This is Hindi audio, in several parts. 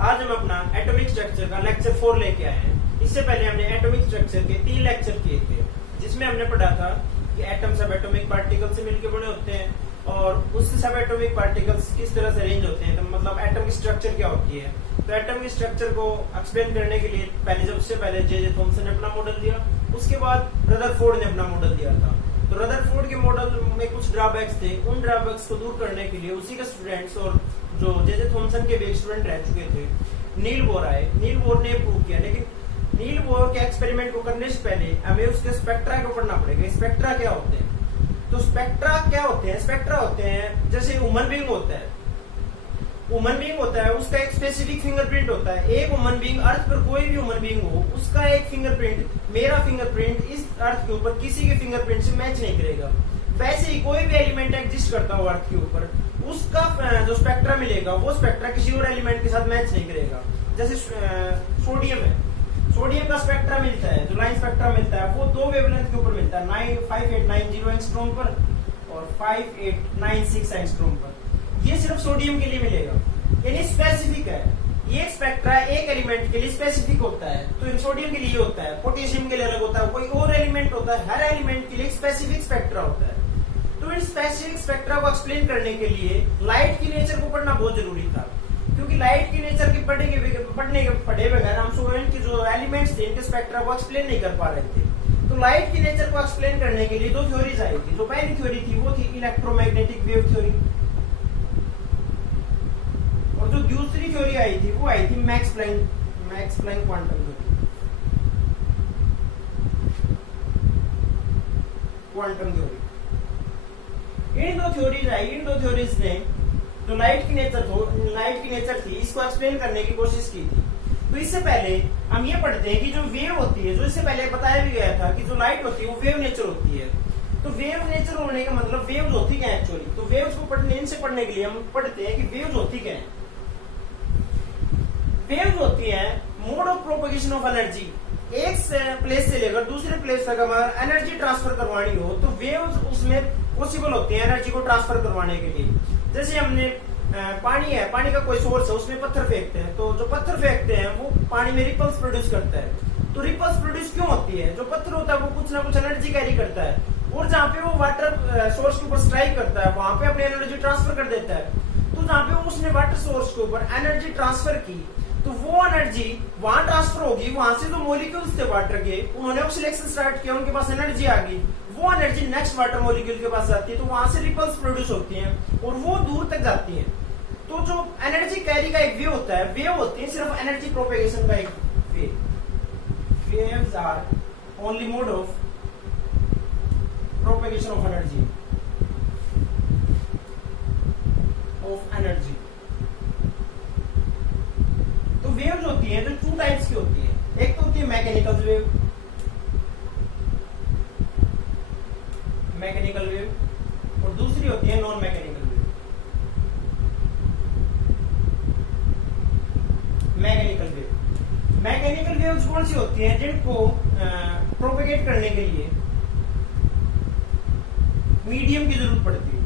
आज हम अपना एटॉमिक स्ट्रक्चर का लेक्चर 4 लेके आए हैं। इससे पहले हमने एटॉमिक स्ट्रक्चर के 3 लेक्चर किए थे, जिसमें हमने पढ़ा था कि एटम सब एटॉमिक पार्टिकल से मिलकर बने होते हैं और उससे सब एटॉमिक पार्टिकल्स किस तरह से अरेंज होते हैं, तो मतलब एटम की स्ट्रक्चर क्या होती है। तो एटम की स्ट्रक्चर को एक्सप्लेन करने के लिए सबसे पहले जे थॉमसन ने अपना मॉडल दिया, उसके बाद रदरफोर्ड ने अपना मॉडल दिया था। तो रदरफोर्ड के मॉडल में कुछ ड्रॉबैक्स थे, उन ड्रॉबैक्स को दूर करने के लिए उसी के स्टूडेंट्स और जो जे थॉमसन के भी एक स्टूडेंट रह चुके थे, नील बोर आए। नील बोर ने प्रूव किया, लेकिन नील बोर के एक्सपेरिमेंट को करने से पहले हमें उसके स्पेक्ट्रा को पढ़ना पड़ेगा। स्पेक्ट्रा क्या होते हैं? तो स्पेक्ट्रा क्या होते हैं? स्पेक्ट्रा होते हैं जैसे ह्यूमन बीइंग होता है, ह्यूमन बीइंग होता है, उसका एक स्पेसिफिक फिंगरप्रिंट होता है। एक ह्यूमन बीइंग, अर्थ पर कोई भी ह्यूमन बीइंग हो, उसका एक फिंगरप्रिंट, मेरा फिंगरप्रिंट इस अर्थ के ऊपर किसी के फिंगरप्रिंट से मैच नहीं करेगा। वैसे ही कोई भी एलिमेंट एग्जिस्ट करता हो अर्थ के ऊपर, उसका जो स्पेक्ट्रा मिलेगा वो स्पेक्ट्रा किसी और एलिमेंट के साथ मैच नहीं करेगा। जैसे सोडियम है, सोडियम का स्पेक्ट्रा मिलता है, जो लाइन स्पेक्ट्रा मिलता है वो 2 वेवलेंथ के ऊपर मिलता है, 5890 एंगस्ट्रॉम पर और 5896 एंगस्ट्रॉम पर। ये सिर्फ सोडियम के लिए मिलेगा, यानी स्पेसिफिक है। ये स्पेक्ट्रा एक एलिमेंट के लिए स्पेसिफिक होता है। तो सोडियम के लिए होता है, पोटेशियम के लिए अलग होता है, कोई और एलिमेंट होता है, हर एलिमेंट के लिए एक स्पेसिफिक स्पेक्ट्रा होता है। तो इन स्पेसिफिक स्पेक्ट्रा को एक्सप्लेन करने के लिए लाइट की नेचर को पढ़ना बहुत जरूरी था, क्योंकि लाइट की नेचर के पढ़े बगैर हम सोडियम के जो एलिमेंट्स थे इनके स्पेक्ट्रा को एक्सप्लेन नहीं कर पा रहे थे। तो लाइट की नेचर को एक्सप्लेन करने के लिए 2 थ्योरीज आई थी। जो पहली थ्योरी थी वो थी इलेक्ट्रोमैग्नेटिक वेव थ्योरी, और जो दूसरी थ्योरी आई थी वो आई थी मैक्स प्लैंक क्वांटम थ्योरी। इन 2 थ्योरीज आई, इन 2 थ्योरीज ने जो लाइट की नेचर थी इसको एक्सप्लेन करने की कोशिश की थी। तो इससे पहले हम ये पढ़ते हैं कि जो वेव होती है, जो इससे पहले बताया भी गया था कि जो लाइट होती है वो वेव नेचर होती है। तो वेव नेचर होने का मतलब वेव्स होती क्या है एक्चुअली। तो वेव्स को पढ़ने के लिए हम पढ़ते हैं कि वेव्स होती क्या है। वेव्स होती है mode of propagation of energy. एक प्लेस से लेकर दूसरे प्लेस तक अगर एनर्जी ट्रांसफर करवानी हो तो वेव्स उसमें पॉसिबल होती है एनर्जी को ट्रांसफर करवाने के लिए। जैसे हमने पानी है, पानी का कोई सोर्स है, उसमें पत्थर फेंकते हैं, तो जो पत्थर फेंकते हैं वो पानी में रिपल्स प्रोड्यूस करता है। तो रिपल्स प्रोड्यूस क्यों होती है? जो पत्थर होता है वो कुछ ना कुछ एनर्जी कैरी करता है, और जहाँ पे वो वाटर सोर्स के ऊपर स्ट्राइक करता है वहां पे अपनी एनर्जी ट्रांसफर कर देता है। तो जहाँ पे उसने वाटर सोर्स के ऊपर एनर्जी ट्रांसफर की, तो वो एनर्जी वहां ट्रांसफर होगी, वहां से जो मॉलिक्यूल्स थे वाटर के, उन्होंने ऑक्सीडेशन स्टार्ट किया, उनके पास एनर्जी आ गई, वो एनर्जी नेक्स्ट वाटर मॉलिक्यूल के पास जाती है, तो वहां से रिपल्स प्रोड्यूस होती हैं और वो दूर तक जाती हैं। तो जो एनर्जी कैरी का एक वे होता है, वेव होती है सिर्फ एनर्जी प्रोपेगेशन का एक way. Waves are only mode of propagation of energy तो वेव्स होती है जो 2 टाइप्स की होती है। एक तो होती है मैकेनिकल वेव और दूसरी होती है non mechanical wave. Mechanical waves कौन सी होती हैं? जिनको प्रोपेगेट करने के लिए मीडियम की जरूरत पड़ती है,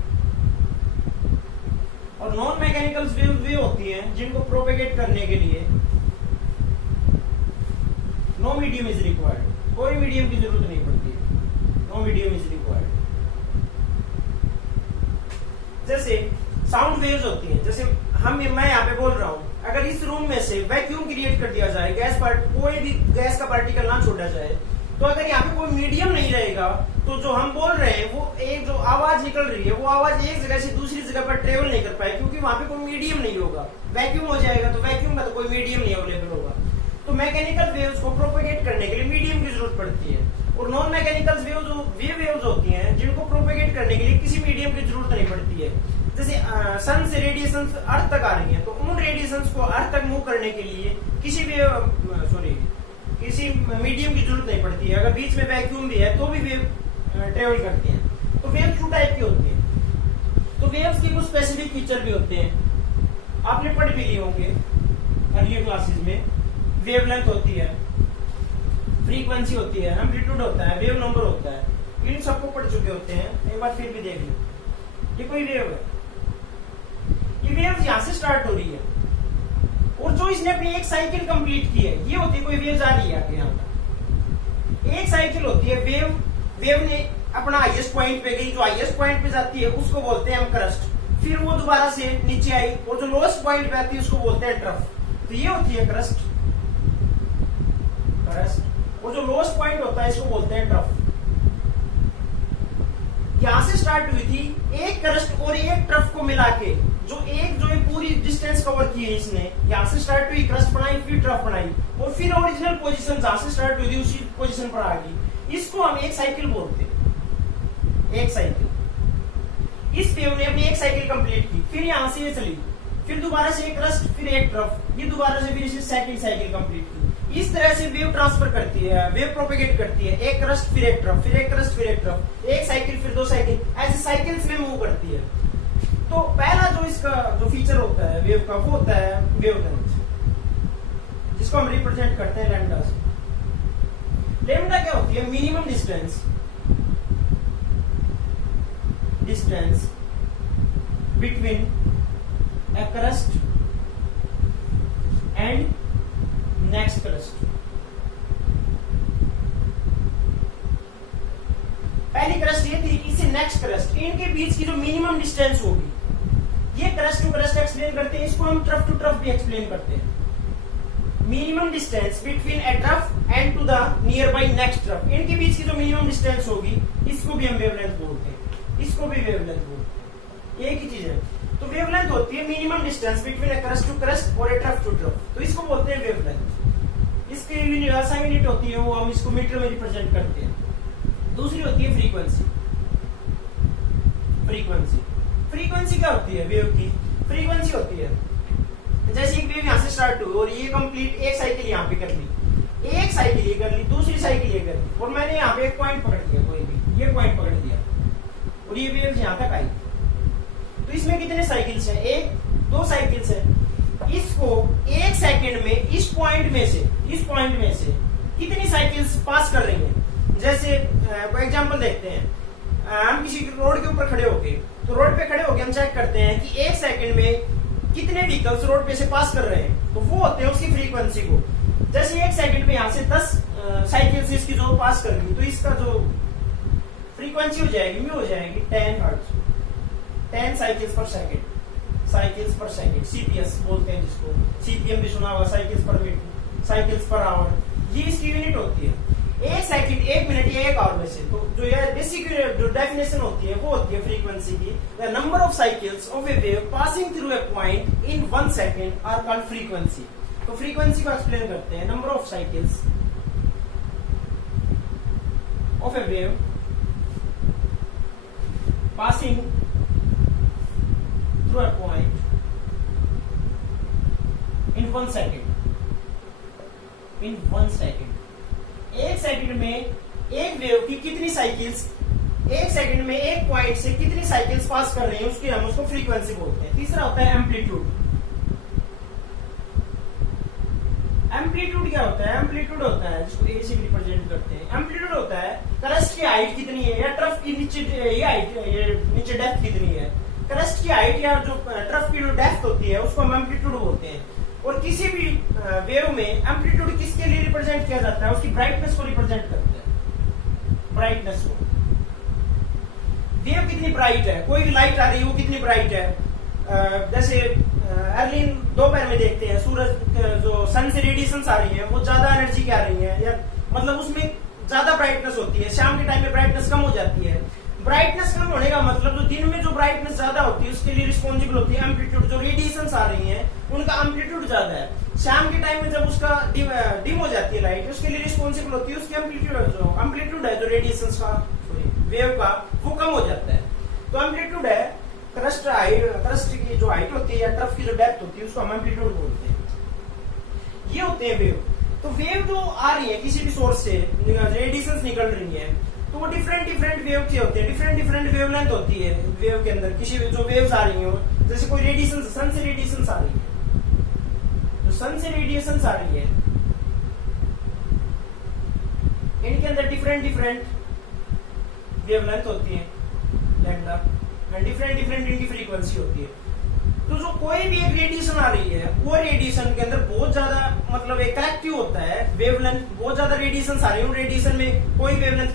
और नॉन मैकेनिकल वेव्स वे होती हैं जिनको प्रोपेगेट करने के लिए नो मीडियम इज रिक्वायर्ड। कोई मीडियम की जरूरत नहीं पड़ती है, नो मीडियम इज रिक्वायर्ड। जैसे साउंड वेव्स होती हैं, जैसे मैं यहाँ पे बोल रहा हूँ, अगर इस रूम में से वैक्यूम क्रिएट कर दिया जाए, कोई भी गैस का पार्टिकल ना छोड़ा जाए, तो अगर यहाँ पे कोई मीडियम नहीं रहेगा तो जो हम बोल रहे हैं वो एक जो आवाज निकल रही है वो आवाज एक जगह से दूसरी जगह पर ट्रेवल नहीं कर पाए, क्योंकि वहां पे कोई मीडियम नहीं होगा। वैक्यूम हो जाएगा तो वैक्यूम का तो कोई मीडियम नहीं अवेलेबल होगा। तो मैकेनिकल वेव्स को प्रोपेगेट करने के लिए मीडियम की जरूरत पड़ती है, और नॉन मैकेनिकल वेव्स होती हैं जिनको प्रोपेगेट करने के लिए किसी मीडियम की जरूरत नहीं पड़ती है। जैसे सन से रेडिएशन अर्थ तक आ रही है, तो उन रेडिएशन को अर्थ तक मूव करने के लिए किसी मीडियम की जरूरत नहीं पड़ती है। अगर बीच में वैक्यूम भी है तो भी वेव ट्रेवल करती हैं। तो वेव्स 2 टाइप की होती हैं। तो वेव्स की कुछ स्पेसिफिक फीचर भी होते हैं, आपने पढ़ भी लिए होंगे अर्लियर क्लासेस में। वेवलेंथ होती है, फ्रीक्वेंसी होती है, एम्पलीट्यूड होता है, वेव नंबर होता है, इन सबको पढ़ चुके होते हैं। एक बार फिर भी देख लो, ये कोई वेव है, ये वेव यहां से स्टार्ट हो रही है, और जो इसने अपनी एक साइकिल कंप्लीट की है, ये होती है कोई वेव जा रही है आगे यहाँ पर, एक साइकिल होती है वेव। वेव ने अपना हाईएस्ट पॉइंट पे गई, जो हाईएस्ट पॉइंट पे जाती है उसको बोलते हैं हम क्रस्ट, फिर वो दोबारा से नीचे आई और जो लोएस्ट पॉइंट पे आती है उसको बोलते हैं ट्रफ। तो ये होती है क्रस्ट, क्रस्ट। और जो लोएस्ट पॉइंट होता है इसको बोलते हैं ट्रफ। यहां से स्टार्ट हुई थी एक क्रस्ट और एक ट्रफ को मिला के, जो ये पूरी डिस्टेंस कवर की है इसने। यहां से स्टार्ट हुई, क्रस्ट बनाई, फिर ट्रफ बनाई और फिर ओरिजिनल पोजीशन जहां से स्टार्ट हुई थी उसी पोजीशन पर आ गई। इसको हम एक साइकिल बोलते हैं, एक साइकिल। इस वेव ने अपनी एक साइकिल कंप्लीट की, फिर यहां से ये चली, फिर दोबारा से एक क्रस्ट, फिर एक ट्रफ, ये दोबारा से फिर इसे सेकंड साइकिल कंप्लीट की। इस तरह से वेव ट्रांसफर करती है, वेव प्रोपेगेट करती है, एक क्रस्ट फिर एक ट्रफ, फिर एक क्रस्ट फिर एक ट्रफ, एक साइकिल फिर दो साइकिल, ऐसे साइकिल्स में मूव करती है। तो पहला जो इसका जो फीचर होता है वेव का, वो होता है वेवलेंथ, जिसको हम रिप्रेजेंट करते हैं लैम्डा से। लैम्डा क्या होती है? Minimum distance, distance between a crust and next crust। पहली क्रस्ट ये थी, इससे नेक्स्ट क्रस्ट, इनके बीच की जो मिनिमम डिस्टेंस होगी, ये क्रस्ट टू क्रस्ट एक्सप्लेन करते हैं, इसको हम ट्रफ टू ट्रफ भी एक्सप्लेन करते हैं। Minimum distance between a trough and to the nearby next trough, इनके बीच की जो मिनिमम डिस्टेंस होगी इसको भी हम वेवलेंथ बोलते हैं, इसको भी वेवलेंथ बोलते हैं, एक ही चीज है। तो वेवलेंथ होती है minimum distance between a crest to crest और ए ट्रफ टू ट्रफ, तो इसको बोलते हैं वेवलेंथ। इसकी यूनिट होती है, वो हम इसको मीटर में रिप्रेजेंट करते हैं। दूसरी होती है फ्रीक्वेंसी। फ्रीक्वेंसी, फ्रीक्वेंसी क्या होती है वेव की? फ्रीक्वेंसी होती है जैसे एक वेव यहाँ से स्टार्ट हुई और ये कंप्लीट एक साइकिल यहाँ पे कर ली, एक साइकिल ये कर ली, दूसरी साइकिल ये कर ली, और मैंने यहाँ पे एक पॉइंट पकड़ लिया, कोई भी ये पॉइंट पकड़ लिया और ये वेव यहाँ तक आई। तो इसमें कितने साइकिल्स हैं? एक दो साइकिल्स हैं। इसको एक सेकंड में इस पॉइंट में से कितनी साइकिल्स पास कर रही हैं? जैसे कोई एग्जांपल देखते हैं, हम किसी रोड के ऊपर खड़े होके, तो रोड पे खड़े होके हम चेक करते हैं कि एक सेकंड में कितने व्हीकल्स रोड पे से पास कर रहे हैं, तो वो होते हैं उसकी फ्रीक्वेंसी को। जैसे एक सेकंड में यहाँ से 10 साइकिल्स इसकी जो पास कर गई, तो इसका जो फ्रीक्वेंसी हो जाएगी वो हो जाएगी 10 हर्ट्ज, 10 साइकिल्स पर सेकंड, साइकिल्स पर सेकंड, सीपीएस बोलते हैं जिसको, सीपीएम भी सुना होगा, साइकिल्स पर मिनट, साइकिल्स पर आवर, ये इसकी यूनिट होती है। एक सेकंड, एक मिनट या एक आवर में से। तो जो ये बेसिक जो डेफिनेशन होती है वो होती है फ्रीक्वेंसी की, the number of cycles of a wave passing through a point in 1 second are called frequency. तो फ्रीक्वेंसी को एक्सप्लेन करते हैं, number of cycles of a wave passing through a point in 1 second, in 1 second. एक सेकंड में एक वेव की कितनी साइकिल्स, एक सेकंड में एक पॉइंट से कितनी साइकिल्स पास कर रही हैं, उसकी हम उसको फ्रीक्वेंसी बोलते हैं। तीसरा होता है एम्पलीट्यूड। एम्पलीट्यूड क्या होता है? एम्पलीट्यूड होता है जिसको ए से रिप्रेजेंट करते हैं। एम्पलीट्यूड होता है क्रस्ट की हाइट कितनी है या ट्रफ की नीचे ये हाइट, ये नीचे डेप्थ कितनी है। क्रस्ट की हाइट या जो ट्रफ की जो डेप्थ होती है उसको हम एम्पलीट्यूड बोलते हैं। और किसी भी वेव में एम्पलीट्यूड किसके लिए रिप्रेजेंट किया जाता है? उसकी ब्राइटनेस को रिप्रेजेंट करते हैं, ब्राइटनेस को। वेव कितनी ब्राइट है, कोई भी लाइट आ रही है वो कितनी ब्राइट है। जैसे अर्ली दोपहर में देखते हैं सूरज जो सन से रेडिएशंस आ रही है वो ज्यादा एनर्जी की आ रही है, या मतलब उसमें ज्यादा ब्राइटनेस होती है। शाम के टाइम में ब्राइटनेस कम हो जाती है। ब्राइटनेस कम होने का मतलब जो दिन में जो ब्राइटनेस ज्यादा होती है उसके लिए रिस्पॉन्सिबल होती है एम्पलीट्यूड। जो रेडिएशंस आ रही हैं उनका एम्पलीट्यूड ज्यादा है। शाम के टाइम में जब उसका डिम हो जाती है लाइट, उसके लिए रिस्पॉन्सिबल होती है उसकी एम्पलीट्यूड है जो रेडिएशंस का वेव का, वो कम हो जाता है। तो एम्पलीट्यूड है क्रस्ट हाइट, क्रस्ट की जो हाइट होती है या ट्रफ की जो डेप्थ होती है उसको हम एम्पलीट्यूड बोलते हैं। ये होते हैं वेव। तो वेव जो आ रही है किसी भी सोर्स से, रेडिएशंस निकल रही है, तो वो डिफरेंट वेव के होते हैं, डिफरेंट वेवलेंथ होती है वेव के अंदर। किसी जो वेव्स आ रही हो, जैसे कोई रेडिएशन सन से रेडिएशन आ रही है, जो सन से रेडिएशन आ रही है इनके अंदर डिफरेंट वेवलेंथ होती है लैम्डा, एंड डिफरेंट इनकी फ्रीक्वेंसी होती है। तो जो कोई भी एक रेडिएशन आ रही है वो रेडिएशन के अंदर बहुत ज्यादा मतलब एक कलेक्टिव होता है वेवलेंथ, बहुत ज्यादा रेडिएशन आ रही है। उन रेडिएशन में कोई वेवलेंथ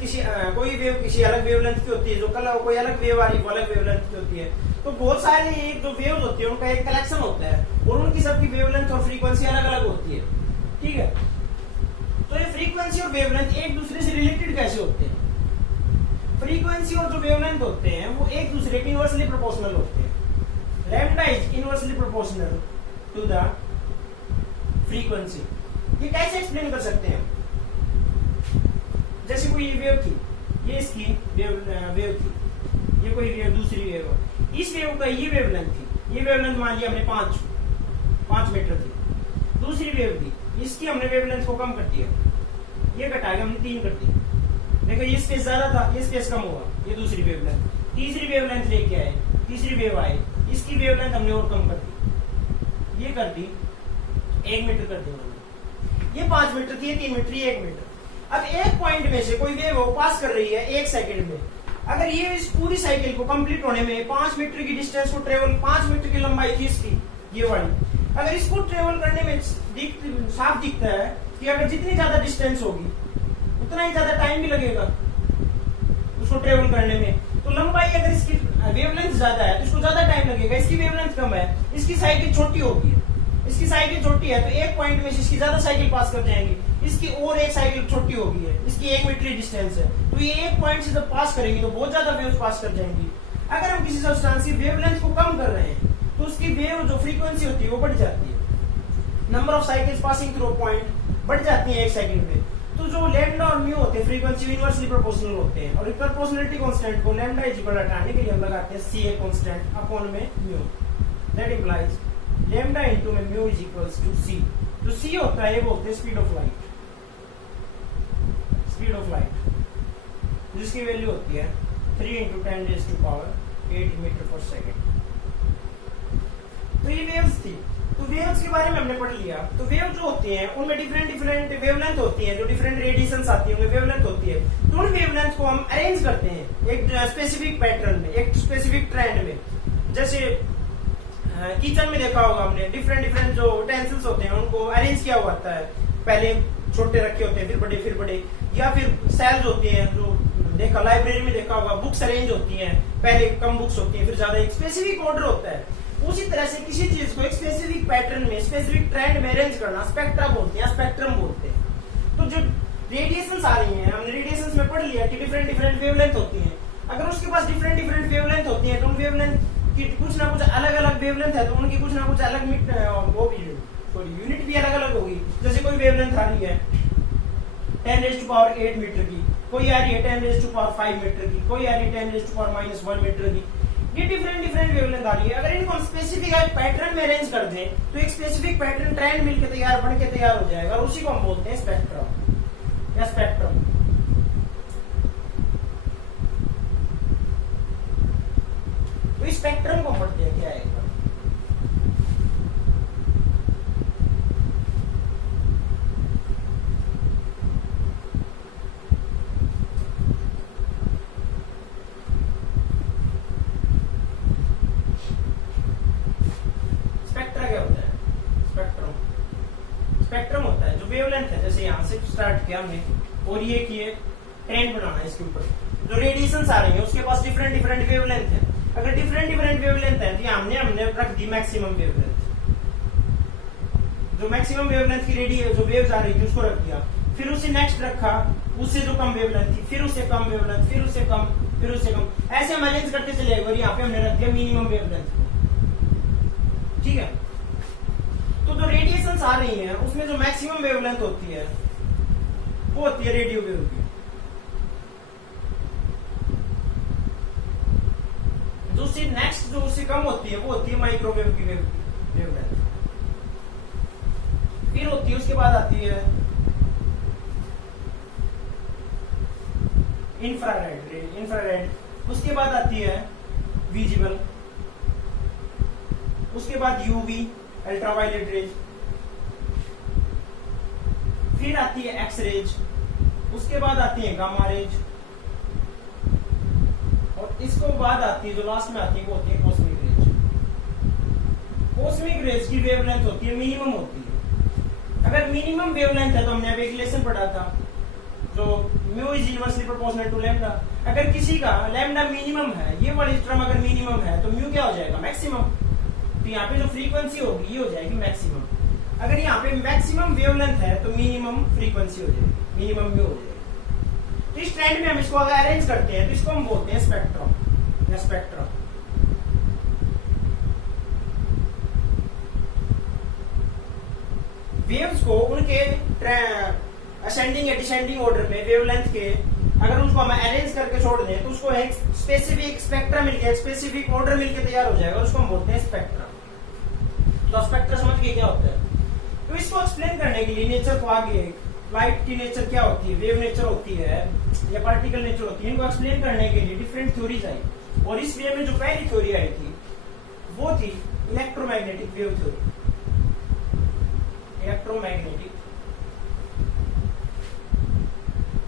कोई वेव किसी अलग वेवलेंथ की होती है, जो कल कोई अलग वेव आ रही है वो अलग वेवलेंथ की होती है। तो बहुत सारे एक जो वेव्स होती है उनका एक कलेक्शन होता है और उनकी सबकी वेवलेंथ और फ्रीक्वेंसी अलग अलग होती है। ठीक है, तो ये फ्रीक्वेंसी और वेवलेंथ एक दूसरे से रिलेटेड कैसे होते हैं? फ्रीक्वेंसी और जो वेवलेंथ होते हैं वो एक दूसरे के इनवर्सली प्रोपोर्शनल होते हैं। Lambda is inversely proportional to the frequency. ये कैसे एक्सप्लेन कर सकते हैं? जैसे कोई वेव थी, ये इसकी वेव थी, ये कोई वेव दूसरी वेव है, इस वेव का ये वेवलेंथ थी, ये वेवलेंथ मान लिया हमने 5 मीटर थी। दूसरी वेव थी, इसकी हमने वेवलेंथ को कम कर दिया, ये घटा के हमने 3 कर दी। देखो ये स्पेस ज्यादा था, ये स्पेस कम हुआ, ये दूसरी वेवलेंथ। तीसरी वेवलेंथ लेके आए, तीसरी वेव आई, इसकी वेवलेंथ हमने और कम कर दी, ये कर दी 1 मीटर कर दी हमने। ये 5 मीटर थी, ये 3 मीटर, ये 1 मीटर। अब एक पॉइंट में से कोई वेव पास कर रही है 1 सेकंड में, अगर ये इस पूरी साइकिल को कंप्लीट होने में 5 मीटर की डिस्टेंस को ट्रेवल, 5 मीटर की लंबाई थी इसकी ये वाली, अगर इसको ट्रेवल करने में साफ दिखता है कि अगर जितनी ज्यादा डिस्टेंस होगी उतना ही ज्यादा टाइम भी लगेगा उसको ट्रेवल करने में। तो लंबाई अगर इसकी वेवलेंथ ज्यादा है तो इसको ज्यादा टाइम लगेगा, इसकी वेवलेंथ कम है, इसकी साइकिल छोटी होगी, इसकी साइकिल छोटी है तो एक पॉइंट में इसकी ज्यादा साइकिल पास कर जाएंगी, इसकी और एक साइकिल छोटी होगी है, इसकी 1 मीटर डिस्टेंस है, तो ये एक पॉइंट से जब पास करेंगी तो बहुत ज्यादा वेव्स पास कर जाएंगी। अगर हम किसी सब्सटेंस की वेवलेंथ को कम कर रहे हैं तो उसकी वेव जो फ्रीक्वेंसी होती है वो बढ़ जाती है, number of cycles passing through point बढ़ जाती है एक सेकंड में। तो जो लैम्डा और म्यू होते हैं फ्रीक्वेंसी इनवर्सली प्रोपोर्शनल होते हैं, और प्रोपोर्शनलिटी कांस्टेंट को लैम्डा इज इक्वल हटाने के लिए हम लगाते हैं सी ए कांस्टेंट अपॉन में mu. That implies lambda into में म्यू इज इक्वल्स टू सी। जो सी होता है ये बोलते हैं speed of light, speed of light जिसकी वैल्यू होती है 3 × 10⁸ मीटर पर सेकेंड। तो ये वेव्स थी, तो वेव्स के बारे में हमने पढ़ लिया। तो वेव जो होती हैं उनमें डिफरेंट वेवलेंथ होती है, जो डिफरेंट रेडिएशंस आती है उनमें वेवलेंथ होती है। तो उन वेवलेंथ को हम अरेंज करते हैं एक स्पेसिफिक पैटर्न में, एक स्पेसिफिक ट्रेंड में। जैसे किचन में देखा होगा हमने, डिफरेंट जो यूटेंसिल्स होते हैं उनको अरेंज किया हुआ होता है, पहले छोटे रखे होते हैं फिर बड़े, या फिर सेल्स होती हैं जो देखा लाइब्रेरी में देखा होगा, बुक्स अरेंज होती हैं, पहले कम बुक्स होती हैं फिर ज्यादा, एक स्पेसिफिक ऑर्डर होता है। उसी तरह से किसी चीज को एक स्पेसिफिक पैटर्न में, स्पेसिफिक ट्रेंड में अरेंज करना स्पेक्ट्रा बोलते हैं, स्पेक्ट्रम बोलते हैं। तो जो रेडिएशंस आ रही हैं, हमने रेडिएशंस में पढ़ लिया कि डिफरेंट वेवलेंथ होती हैं। अगर उसके पास डिफरेंट वेवलेंथ होती हैं तो उन वेवलेंथ की कुछ ना कुछ अलग वेवलेंथ है, तो उनकी कुछ ना कुछ अलग यूनिट भी अलग होगी। जैसे कोई वेवलेंथ आ रही है 10⁸ मीटर की, कोई आ रही है 10⁵ मीटर की, कोई आ रही है 10⁻⁻1 मीटर की। ये डिफरेंट वेवलेंथ आ रही है। अगर इनको हम स्पेसिफिक पैटर्न में अरेंज कर दें तो एक स्पेसिफिक पैटर्न ट्रेंड मिलकर बन के तैयार हो जाएगा, और उसी को हम बोलते हैं स्पेक्ट्रम या स्पेक्ट्रम। तो इस स्पेक्ट्रम को पढ़ते हैं क्या है? स्पेक्ट्रम होता है जो वेवलेंथ है, जैसे यहाँ से स्टार्ट किया हमने और ये किए ट्रेंड बनाना है इसके ऊपर, जो रेडिएशंस आ रही है उसके पास डिफरेंट वेवलेंथ है। अगर डिफरेंट वेवलेंथ है तो हमने रख दी मैक्सिमम वेवलेंथ, जो मैक्सिमम वेवलेंथ की रेडियो जो वेव्स आ रही थी उसको रख दिया। फिर उसे नेक्स्ट रखा, उससे जो कम वेवलेंथ थी, फिर उससे कम वेवलेंथ, फिर उससे कम, फिर उससे कम, ऐसे हम अरेंज करते चले गए। और यहाँ पे हमने रख दिया मिनिमम वेवलेंथ को। ठीक है, तो जो रेडिएशंस आ रही हैं उसमें जो मैक्सिमम वेवलेंथ होती है वो होती है रेडियो वेव की। जो उससे नेक्स्ट जो उससे कम होती है वो होती है माइक्रोवेव की वेवलेंथ। फिर होती है, उसके बाद आती है इंफ्रारेड, उसके बाद आती है विजिबल, उसके बाद यूवी अल्ट्रावायलेट रेज, फिर आती है एक्स रेज, उसके बाद आती है गामा रेज, और इसको बाद आती है जो लास्ट में आती है वो होती है कॉस्मिक रेज। कॉस्मिक रेज की वेवलेंथ होती है मिनिमम होती है। अगर मिनिमम वेवलेंथ है तो हमने अभी एक रिलेशन पढ़ा था जो mu is inversely proportional to lambda. अगर किसी का लैम्डा मिनिमम है, ये वाली टर्म अगर मिनिमम है तो म्यू क्या हो जाएगा, मैक्सिमम। तो यहाँ पे जो फ्रीक्वेंसी होगी ये हो जाएगी मैक्सिमम। अगर यहाँ पे मैक्सिमम वेवलेंथ है तो मिनिमम फ्रीक्वेंसी हो जाएगी, मिनिमम म्यू हो जाएगी। तो इस ट्रेंड में हम इसको अगर अरेंज करते हैं तो इसको हम बोलते हैं स्पेक्ट्रम या स्पेक्ट्रम। वेव्स को उनके असेंडिंग या डिसेंडिंग ऑर्डर में वेवलेंथ के अगर उनको हम अरेंज करके छोड़ दें तो उसको एक स्पेसिफिक स्पेक्ट्रम मिलके, स्पेसिफिक ऑर्डर मिलके तैयार हो जाएगा और उसको हम बोलते हैं स्पेक्ट्रम। तो स्पेक्ट्रम समझ गए क्या होता है। तो इसको एक्सप्लेन करने के लिए नेचर को आगे, लाइट की नेचर क्या होती है, वेव नेचर होती है या पार्टिकल नेचर होती है, इनको एक्सप्लेन करने के लिए डिफरेंट थ्योरीज आई। और इस वे में जो पहली थ्योरी आई थी वो थी electromagnetic wave theory. Electromagnetic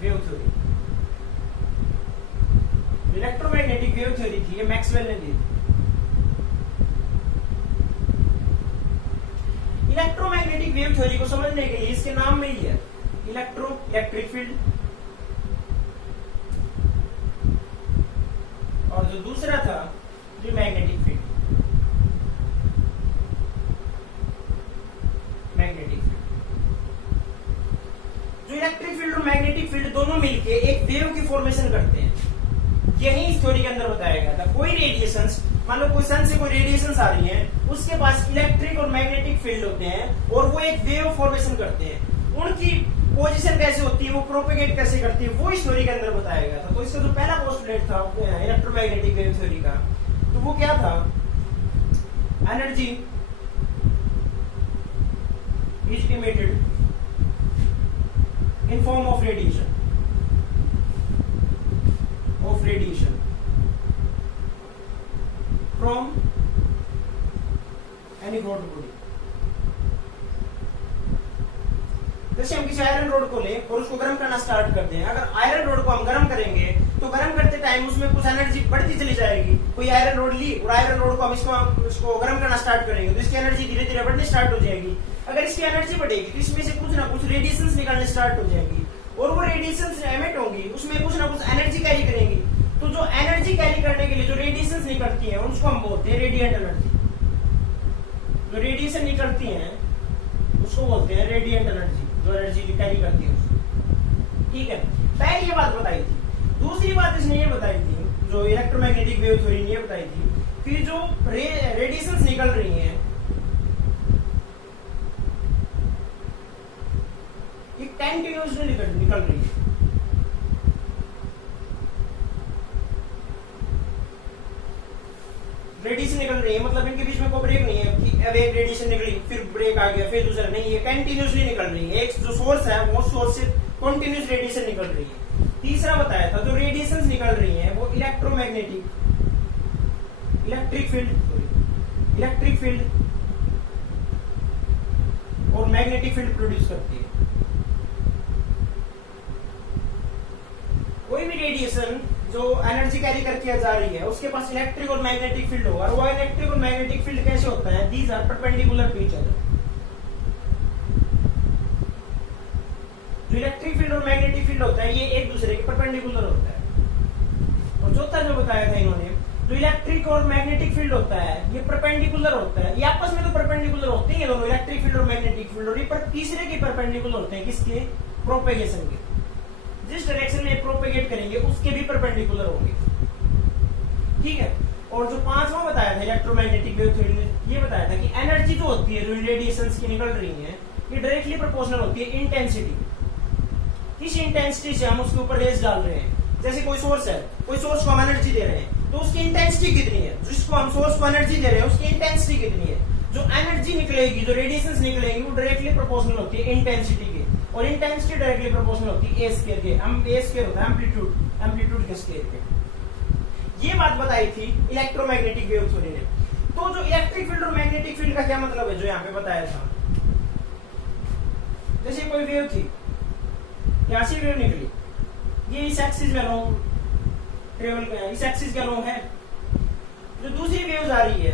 wave theory, electromagnetic wave theory थी, ये मैक्सवेल ने दी। इलेक्ट्रोमैग्नेटिक वेव थ्योरी को समझने के लिए इसके नाम में ही है इलेक्ट्रिक फील्ड, और जो दूसरा था जो मैग्नेटिक फील्ड, मैग्नेटिक फील्ड। जो इलेक्ट्रिक फील्ड और मैग्नेटिक फील्ड दोनों मिलके एक वेव की फॉर्मेशन करते हैं, यही इस थ्योरी के अंदर बताया गया था। कोई रेडिएशंस, मान लो कोई सन से कोई रेडिएशंस आ रही हैं, उसके पास इलेक्ट्रिक और मैग्नेटिक फील्ड होते हैं और वो एक वेव फॉर्मेशन करते हैं। उनकी पोजीशन कैसे होती है, वो प्रोपेगेट कैसे करती है, वो इस थ्योरी के अंदर बताया गया था। तो इसका जो पहला पोस्टुलेट था इलेक्ट्रोमैग्नेटिक वेव थ्योरी का, तो वो क्या था, energy is emitted in form of radiation, from any hot body। जैसे हम किसी आयरन रोड को लें और उसको गर्म करना स्टार्ट कर दें, अगर आयरन रोड को हम गर्म करेंगे तो गर्म करते टाइम उसमें कुछ एनर्जी बढ़ती चली जाएगी। कोई आयरन रोड ली और आयरन रोड को हम इसको गर्म करना स्टार्ट करेंगे तो इसकी एनर्जी धीरे धीरे बढ़नी स्टार्ट हो जाएगी। अगर इसकी एनर्जी बढ़ेगी तो इसमें से कुछ ना कुछ रेडिएशंस निकलने स्टार्ट हो जाएंगी और वो रेडिएशंस एमिट होंगी, उसमें कुछ ना कुछ एनर्जी कैरी करेंगी। तो जो एनर्जी कैरी करने के लिए जो रेडिएशंस निकलती हैं उसको हम बोलते हैं रेडिएंट एनर्जी। जो रेडिएशन निकलती हैं उसको बोलते हैं रेडिएंट एनर्जी, जो एनर्जी कैरी करती है उसको। ठीक है, पहले ये बात बताई थी। दूसरी बात इसने ये बताई थी, जो इलेक्ट्रोमैग्नेटिक वेव थ्योरी ने ये बताई थी कि जो रेडिएशंस निकल रही हैं ये कंटिन्यूअसली निकल रही है। रेडिएशन निकल रही है, मतलब इनके बीच में कोई ब्रेक नहीं है कि अब एक रेडिएशन निकली फिर ब्रेक आ गया फिर दूसरा, नहीं, ये कंटिन्यूअसली निकल रही है। एक जो सोर्स है वो सोर्स से कंटिन्यूअस रेडिएशन निकल रही है। तीसरा बताया था जो रेडिएशंस निकल रही हैं वो इलेक्ट्रिक फील्ड और मैग्नेटिक फील्ड प्रोड्यूस करती है। कोई भी रेडिएशन जो एनर्जी कैरी करके जा रही है उसके पास इलेक्ट्रिक और मैग्नेटिक फील्ड हो, और वो इलेक्ट्रिक और मैग्नेटिक फील्ड कैसे होता है, these are perpendicular to each other. जो इलेक्ट्रिक फील्ड और मैग्नेटिक फील्ड होता है ये एक दूसरे के परपेंडिकुलर होता है। और चौथा जो बताया था इन्होंने, जो इलेक्ट्रिक और मैग्नेटिक फील्ड होता है ये परपेंडिकुलर होता है। ये आपस में तो परपेंडिकुलर होते हैं दोनों, इलेक्ट्रिक फील्ड और मैग्नेटिक फील्ड, और ये तीसरे के परपेंडिकुलर होते हैं, किसके, प्रोपेगेशन के। जिस डायरेक्शन में प्रोपेगेट करेंगे उसके भी परपेंडिकुलर होंगे। ठीक है, और जो पांचवा बताया था इलेक्ट्रोमैग्नेटिक वेव थ्योरी ने ये बताया था कि एनर्जी जो होती है जो रेडिएशंस की निकल रही है ये डायरेक्टली प्रोपोर्शनल होती है इंटेंसिटी। किस इंटेंसिटी से हम उसके ऊपर रेज डाल रहे हैं, जैसे कोई सोर्स है, कोई सोर्स को हम एनर्जी दे रहे हैं तो उसकी इंटेंसिटी कितनी है, जिसको हम सोर्स को एनर्जी दे रहे हैं उसकी इंटेंसिटी कितनी है। जो एनर्जी निकलेगी, जो रेडिएशंस निकलेंगी वो डायरेक्टली प्रोपोर्शनल होती है इंटेंसिटी के, और इंटेंसिटी डायरेक्टली प्रोपोर्शनल होती है ए स्क्वायर के। हम ए स्क्वायर होता है एम्पलीट्यूड के स्क्वायर के। ये बात बताई थी इलेक्ट्रोमैग्नेटिक वेव थ्योरी ने। तो जो इलेक्ट्रिक फील्ड और मैग्नेटिक फील्ड का क्या मतलब है जो यहाँ पे बताया था, जैसे कोई वेव थी, यहां से वेव निकली, ये इस एक्सिस में लॉन्ग ट्रेवल, इस एक्सिस का लॉन्ग है। जो दूसरी वेव्स आ रही है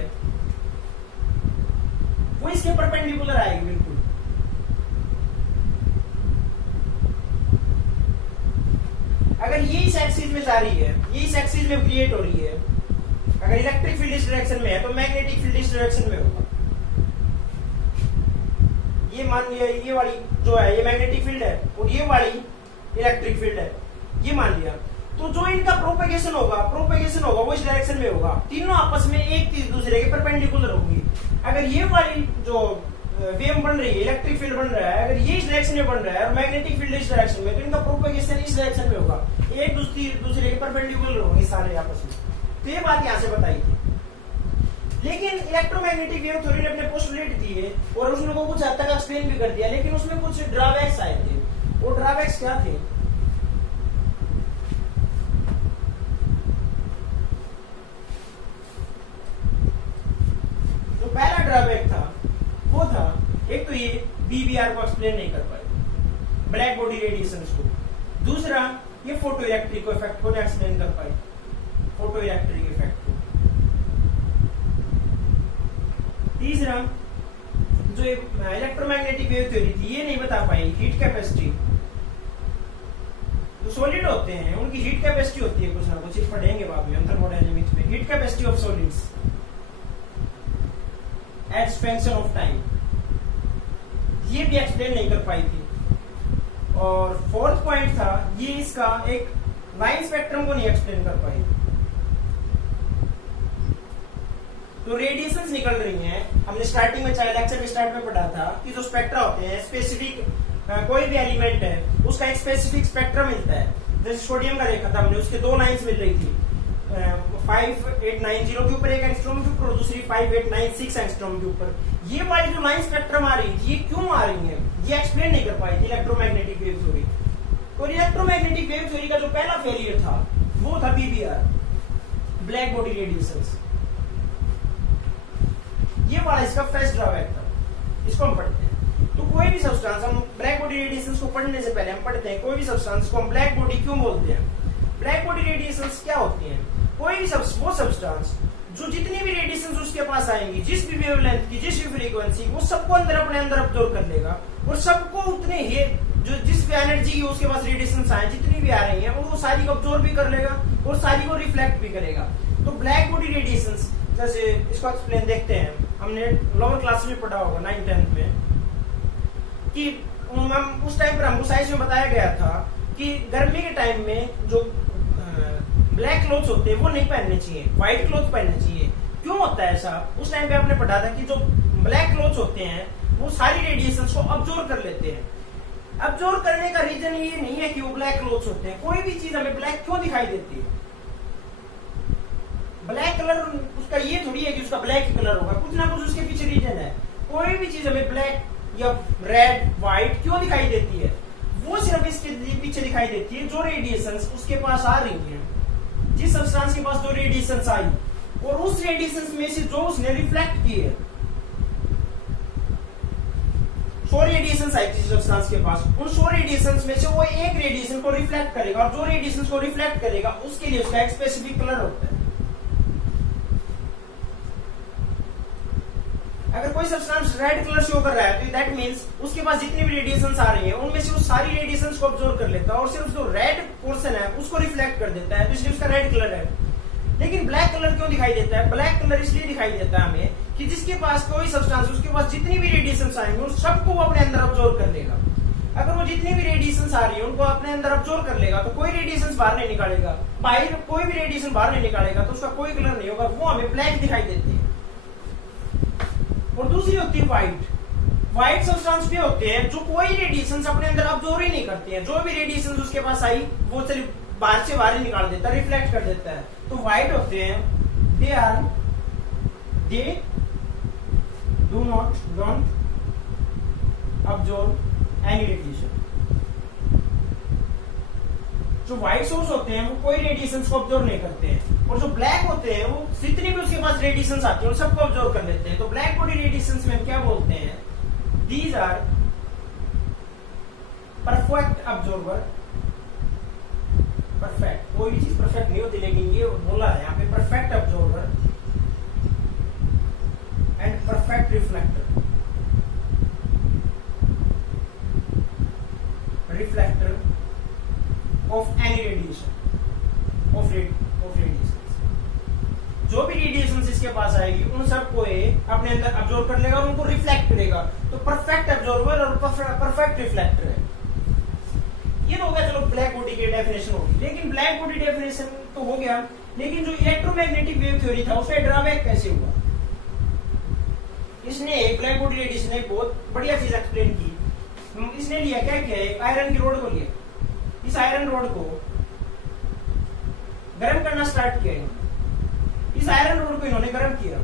वो इसके परपेंडिकुलर आएगी बिल्कुल। अगर ये इस एक्सिस में जा रही है, ये इस एक्सिस में क्रिएट हो रही है, अगर इलेक्ट्रिक फील्ड इस डायरेक्शन में है तो मैग्नेटिक फील्ड इस डायरेक्शन में होगा। ये मान लिया ये वाली जो है ये मैग्नेटिक फील्ड है और ये वाली इलेक्ट्रिक फील्ड है, ये मान लिया। तो जो इनका प्रोपेगेशन होगा वो इस डायरेक्शन में होगा। तीनों आपस में एक चीज दूसरे के परपेंडिकुलर होंगी। अगर ये वाली जो वेव बन रही है, इलेक्ट्रिक फील्ड बन रहा है, अगर ये इस डायरेक्शन में बन रहा है और मैग्नेटिक फील्ड इस डायरेक्शन में, तो इनका प्रोपेगेशन इस डायरेक्शन में होगा, एक दूसरे के परपेंडिकुलर होंगे सारे आपस में। तो ये बात यहाँ से बताई थी। लेकिन इलेक्ट्रोमैग्नेटिक वेव थ्योरी ने अपने पोस्टुलेट दिए और उसने को कुछ हद तक एक्सप्लेन भी कर दिया, लेकिन उसमें कुछ ड्रॉबैक्स आए थे। वो ड्रॉबैक्स क्या थे? जो पहला ड्रॉबैक था वो था, एक तो ये बीबीआर को एक्सप्लेन नहीं कर पाए, ब्लैक बॉडी रेडिएशंस को। दूसरा, ये फोटो इलेक्ट्रिक इफेक्ट को एक्सप्लेन कर पाए, फोटो इलेक्ट्रिक इफेक्ट को। तीसरा, जो इलेक्ट्रोमैग्नेटिक वेव थ्योरी थी ये नहीं बता पाई हीट कैपेसिटी। जो सॉलिड होते हैं उनकी हीट कैपेसिटी होती है कुछ ना कुछ, पढ़ेंगे बाद में थर्मोडायनेमिक्स में, heat capacity of solids as function of time, ये भी एक्सप्लेन नहीं कर पाई थी। और फोर्थ पॉइंट था ये इसका एक लाइन स्पेक्ट्रम को नहीं एक्सप्लेन कर पाई। तो रेडिएशंस निकल रही हैं, हमने स्टार्टिंग में चाहे लेक्चर के स्टार्ट में पढ़ा था कि जो स्पेक्ट्रा होते हैं स्पेसिफिक, कोई भी एलिमेंट है उसका एक स्पेसिफिक स्पेक्ट्रम मिलता है। जैसे सोडियम का देखा था हमने, उसके दो लाइंस मिल रही थी, 5890 के ऊपर एक एंगस्ट्रॉम के ऊपर और दूसरी 5896 एंगस्ट्रॉम के ऊपर। ये वाली जो लाइन स्पेक्ट्रम आ रही थी ये क्यों आ रही है ये एक्सप्लेन नहीं कर पाई थी इलेक्ट्रोमैग्नेटिक वेव थ्योरी। और इलेक्ट्रोमैग्नेटिक वेव थ्योरी का जो पहला फेलियर था वो था बीबीआर, ब्लैक बॉडी रेडिएशंस। ये वाला इसका फर्स्ट ड्रॉबैक था, इसको हम पढ़ते हैं। तो कोई भी सब्सटेंस, हम ब्लैक बॉडी रेडिएशंस को पढ़ने से पहले हम पढ़ते हैं कोई भी सब्सटेंस को हम ब्लैक बॉडी क्यों बोलते हैं। ब्लैक बॉडी रेडिएशंस क्या होती हैं? कोई भी वो सब्सटेंस जो जितनी भी रेडिएशंस उसके पास आएंगी, जिस भी वेवलेंथ की, जिस भी फ्रीक्वेंसी, वो सबको अपने अंदर अब्जॉर्ब कर लेगा और सबको उतने ही जो जिस भी एनर्जी की उसके पास रेडिएशंस आए, जितनी भी आ रही हैं वो सारी को अब्जॉर्ब भी कर लेगा और सारी को रिफ्लेक्ट भी करेगा। तो ब्लैक बॉडी रेडिएशंस, जैसे इसको एक्सप्लेन देखते हैं, हमने लोअर क्लास में पढ़ा होगा 9th-10th में कि उस टाइम पर हमको साइंस में बताया गया था कि गर्मी के टाइम में जो ब्लैक क्लोथ्स होते हैं वो नहीं पहनने चाहिए, व्हाइट क्लोथ पहनने चाहिए। क्यों होता है ऐसा? उस टाइम पे आपने पढ़ा था कि जो ब्लैक क्लोथ्स होते हैं वो सारी रेडिएशंस को अब्जॉर्ब कर लेते हैं। अब्जॉर्ब करने का रीजन ये नहीं है कि वो ब्लैक क्लोथ्स होते हैं। कोई भी चीज हमें ब्लैक क्यों दिखाई देती है? ब्लैक कलर उसका ये थोड़ी है कि उसका ब्लैक ही कलर होगा, कुछ ना कुछ उसके पीछे रीजन है। कोई भी चीज हमें ब्लैक या रेड, व्हाइट क्यों दिखाई देती है? वो सिर्फ इसके पीछे दिखाई देती है जो रेडिएशंस उसके पास आ रही हैं, जिस सब्सटेंस के पास जो रेडिएशंस आई और उस रेडिएशंस में से जो उसने रिफ्लेक्ट की है। 100 रेडिएशंस आई किसी सब्सटेंस के पास, उन 100 रेडिएशंस में से वो एक रेडिएशन को रिफ्लेक्ट करेगा और जो रेडिएशन को रिफ्लेक्ट करेगा उसके लिए उसका एक स्पेसिफिक कलर होता है। अगर कोई सब्सटेंस रेड कलर शो कर रहा है तो दैट मींस उसके पास जितनी भी रेडिएशंस आ रही हैं उनमें से वो सारी रेडिएशंस को ऑब्जर्व कर लेता है और सिर्फ जो रेड पोर्शन है उसको रिफ्लेक्ट कर देता है, तो इसलिए उसका रेड कलर है। लेकिन ब्लैक कलर क्यों दिखाई देता है? ब्लैक कलर इसलिए दिखाई देता है हमें कि जिसके पास कोई सब्सटेंस, उसके पास जितनी भी रेडिएशंस आएंगे उन सबको वो अपने अंदर ऑब्जर्व कर लेगा। अगर वो जितनी भी रेडिएशंस आ रही है उनको अपने अंदर ऑब्जर्व कर लेगा तो कोई रेडिएशंस बाहर नहीं निकालेगा, बाहर कोई भी रेडिएशन बाहर नहीं निकालेगा तो उसका कोई कलर नहीं होगा, वो हमें ब्लैक दिखाई देती है। और दूसरी होती है व्हाइट। व्हाइट सब्सटेंस भी होते हैं जो कोई रेडिएशन अपने अंदर अब्जॉर्ब ही नहीं करते हैं, जो भी रेडिएशन उसके पास आई वो चलिए बाहर से बाहर ही निकाल देता है, रिफ्लेक्ट कर देता है। तो व्हाइट होते हैं they do not don't absorb any radiation. जो व्हाइट सोर्स होते हैं वो कोई रेडिएशन को ऑब्जर्व नहीं करते हैं, और जो ब्लैक होते हैं वो जितनी भी उसके पास रेडिएशंस आती है उन सबको ऑब्जर्व कर लेते हैं। तो ब्लैक बॉडी रेडिएशंस में हम क्या बोलते हैं? These are perfect observer. Perfect, कोई भी चीज परफेक्ट नहीं होती, लेकिन ये बोला है यहाँ पे perfect observer and perfect reflector. आएगी उन सबको ये अपने अंदर अब्जॉर्व कर लेगा और उनको रिफ्लेक्ट करेगा। तो परफेक्ट अब्जॉर्वर और परफेक्ट रिफ्लेक्टर है। ये तो हो गया, चलो ब्लैक बॉडी की डेफिनेशन होगी। लेकिन ब्लैक बॉडी डेफिनेशन तो हो गया, लेकिन जो इलेक्ट्रोमैग्नेटिक वेव थ्योरी था उसका ड्रॉबैक कैसे हुआ? इसने एक ब्लैक बॉडी रेडिएशन ने बहुत बढ़िया चीज एक्सप्लेन की। इसने लिया क्या किया, एक आयरन की रोड को लिया, इस आयरन रोड को गर्म करना स्टार्ट किया। इस आयरन रोड को इन्होंने गर्म किया।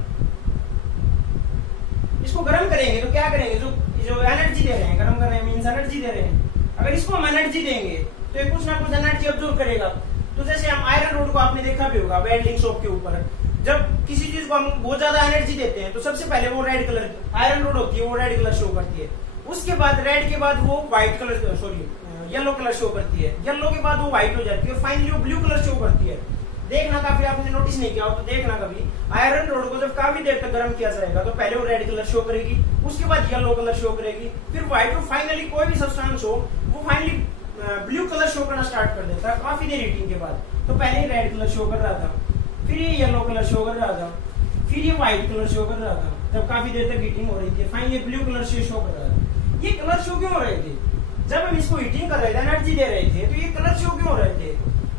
इसको गर्म करेंगे तो क्या करेंगे, जो एनर्जी दे रहे हैं, गर्म कर रहे हैं मींस एनर्जी दे रहे हैं। अगर इसको हम एनर्जी देंगे तो ये कुछ ना कुछ एनर्जी अब्जॉर्ब करेगा। तो जैसे हम आयरन रोड को आपने देखा भी होगा वेल्डिंग शॉप के ऊपर, जब किसी चीज को हम बहुत ज्यादा एनर्जी देते हैं तो सबसे पहले वो रेड कलर आयरन रोड होती है, वो रेड कलर शो करती है। उसके बाद रेड के बाद वो white colour yellow colour show करती है। येलो के बाद वो व्हाइट हो जाती है और फाइनली वो ब्लू कलर शो करती है। देखना, काफी आपने नोटिस नहीं किया हो तो देखना कभी, आयरन रोड को जब काफी देर तक गर्म किया जाएगा तो पहले वो रेड कलर शो करेगी, उसके बाद येलो कलर शो करेगी, फिर व्हाइट, और फाइनली कोई भी सब्सटेंस हो वो फाइनली ब्लू कलर शो करना स्टार्ट कर देता है काफी देर हीटिंग के बाद। तो पहले ही रेड कलर शो कर रहा था, फिर ये येलो कलर शो कर रहा था, फिर ये व्हाइट कलर शो कर रहा था जब काफी देर तक हीटिंग हो रही थी, फाइनली ब्लू कलर से शो कर रहा था। ये कलर शो क्यों हो रहे थे? जब हम इसको हीटिंग कर रहे थे, एनर्जी दे रहे थे, तो ये कलर शो क्यों हो रहे थे?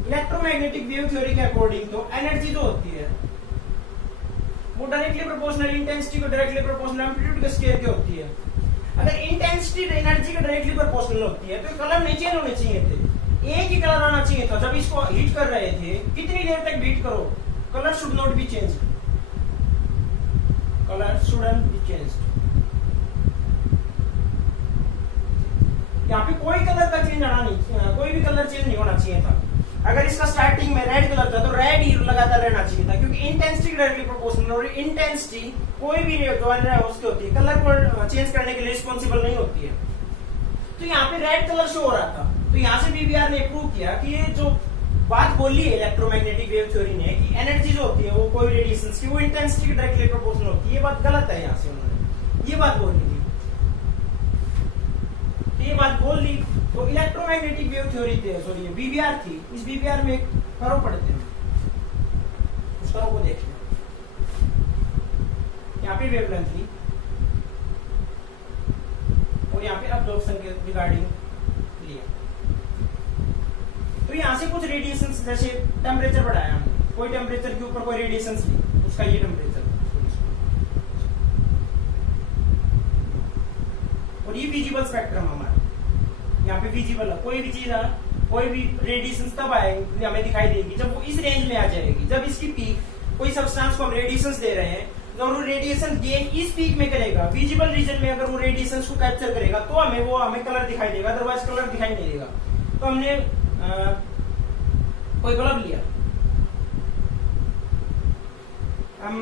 इलेक्ट्रोमैग्नेटिक वेव थ्योरी के अकॉर्डिंग तो एनर्जी जो होती है वो डायरेक्टली प्रोपोर्शनल इंटेंसिटी को डायरेक्टली प्रोपोर्शनल एम्पलीट्यूड के स्केयर की होती है। अगर इंटेंसिटी एनर्जी के डायरेक्टली प्रोपोर्शनल होती है तो कलर नहीं चेंज होने चाहिए थे, एक ही कलर आना चाहिए था। जब इसको हीट कर रहे थे, कितनी देर तक हीट करो, colour should not be change, colour shouldn't be change. यहाँ पे कोई कलर का चेंज आना नहीं, कोई भी कलर चेंज नहीं होना चाहिए था। अगर इसका स्टार्टिंग में रेड कलर था तो रेड ही लगातार रहना चाहिए था, क्योंकि इंटेंसिटी डायरेक्टली प्रोपोर्शनल, और इंटेंसिटी कोई भी जो है उसकी होती है, कलर को चेंज करने के लिए रिस्पॉन्सिबल नहीं होती है। तो यहाँ पे रेड कलर शो हो रहा था। तो यहाँ से बीबीआर ने प्रूव किया कि ये जो बात बोली है इलेक्ट्रोमैग्नेटिक वेव थ्योरी ने कि एनर्जी जो होती है वो कोई रेडिएशन की वो इंटेंसिटी के डायरेक्टली प्रोपोर्शनल होती है, ये बात गलत है। यहाँ से उन्होंने ये बात बोली थी, ये बात बोल दी। तो इलेक्ट्रोमैग्नेटिक वेव थ्योरी थी, सॉरी बीबीआर थी। इस बीबीआर में करो पढ़ते हैं, उस करो को देखिए। यहाँ पे वेवलेंथ थी और यहाँ पे अब्जॉर्प्शन के रिगार्डिंग लिया। तो यहाँ से कुछ रेडिएशन, जैसे टेम्परेचर बढ़ाया हमने, कोई टेम्परेचर के ऊपर कोई रेडिएशन ली, उसका ये टेम्परेचर, और ये विजिबल स्पेक्ट्रम हमारा यहाँ पे विजिबल है। कोई भी चीज है, कोई भी रेडिएशन तब आएगी हमें दिखाई देगी जब वो इस रेंज में आ जाएगी। जब इसकी पीक, कोई सब्सटेंस को हम रेडिएशन दे रहे हैं, तो वो रेडिएशन गेन इस पीक में करेगा, विजिबल रीजन में अगर वो रेडिएशन को कैप्चर करेगा तो हमें कलर दिखाई देगा, अदरवाइज कलर दिखाई नहीं देगा। तो हमने कोई बल्ब लिया, हम